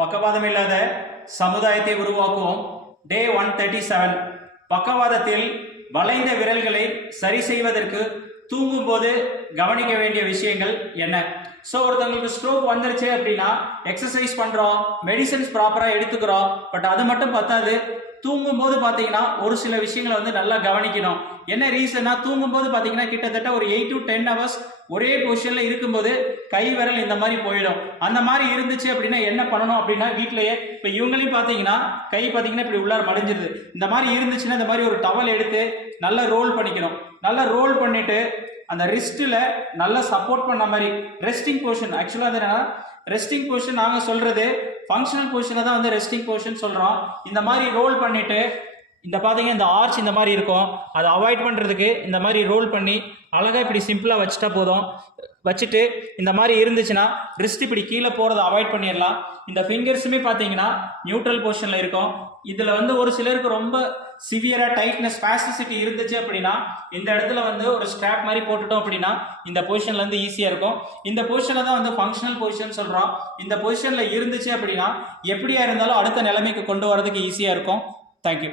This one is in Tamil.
பக்கவாதம் இல்லாத சமுதாயத்தை உருவாக்குவோம். டே ஒன் தேர்ட்டி செவன் பக்கவாதத்தில் வளைந்த விரல்களை சரி செய்வதற்கு தூங்கும்போது கவனிக்க வேண்டிய விஷயங்கள் என்ன? ஸோ ஒருத்தவங்களுக்கு ஸ்ட்ரோக் வந்துருச்சு அப்படின்னா எக்ஸசைஸ் பண்ணுறோம் மெடிசன்ஸ் ப்ராப்பராக எடுத்துக்கிறோம். பட் அது மட்டும் பத்தாது. தூங்கும்போது பார்த்தீங்கன்னா ஒரு சில விஷயங்களை வந்து நல்லா கவனிக்கணும். என்ன ரீசன்னா தூங்கும்போது பார்த்தீங்கன்னா கிட்டத்தட்ட ஒரு எயிட் டு டென் ஹவர்ஸ் ஒரே பொசிஷனில் இருக்கும்போது கை விரல் இந்த மாதிரி போயிடும். அந்த மாதிரி இருந்துச்சு அப்படின்னா என்ன பண்ணணும் அப்படின்னா வீட்டிலேயே இப்போ இவங்களையும் பார்த்தீங்கன்னா கை பார்த்தீங்கன்னா இப்படி உள்ளார மடிஞ்சிருது. இந்த மாதிரி இருந்துச்சுன்னா இந்த மாதிரி ஒரு டவல் எடுத்து நல்லா ரோல் பண்ணிக்கணும். நல்லா ரோல் பண்ணிட்டு அந்த ரிஸ்ட்டில் நல்லா சப்போர்ட் பண்ண மாதிரி ரெஸ்டிங் பொசிஷன் ஆக்சுவலாக அது என்னன்னா ரெஸ்டிங் பொசிஷன் நாங்கள் சொல்கிறது ஃபங்க்ஷனல் பொசிஷனை தான் வந்து ரெஸ்டிங் பொசிஷன் சொல்கிறோம் இந்த மாதிரி ரோல் பண்ணிவிட்டு இந்த பார்த்தீங்க இந்த ஆர்ச் இந்த மாதிரி இருக்கும். அதை அவாய்ட் பண்ணுறதுக்கு இந்த மாதிரி ரோல் பண்ணி அழகாக இப்படி சிம்பிளாக வச்சுட்டா போதும். வச்சுட்டு இந்த மாதிரி இருந்துச்சுன்னா ரிஸ்ட் இப்படி கீழே போகிறத அவாய்ட் பண்ணிடலாம். இந்த ஃபிங்கர்ஸுமே பார்த்தீங்கன்னா நியூட்ரல் பொசிஷனில் இருக்கும். இதில் வந்து ஒரு சிலருக்கு ரொம்ப சிவியராக டைட்னஸ் ஸ்பாசிசிட்டி இருந்துச்சு அப்படின்னா இந்த இடத்துல வந்து ஒரு ஸ்ட்ராப் மாதிரி போட்டுட்டோம் அப்படின்னா இந்த பொசிஷனில் வந்து ஈஸியாக இருக்கும். இந்த பொசிஷனை தான் வந்து ஃபங்க்ஷனல் பொசிஷன் சொல்கிறோம் இந்த பொசிஷனில் இருந்துச்சு அப்படின்னா எப்படியா இருந்தாலும் அடுத்த நிலைமைக்கு கொண்டு வரதுக்கு ஈஸியாக இருக்கும். தேங்க்யூ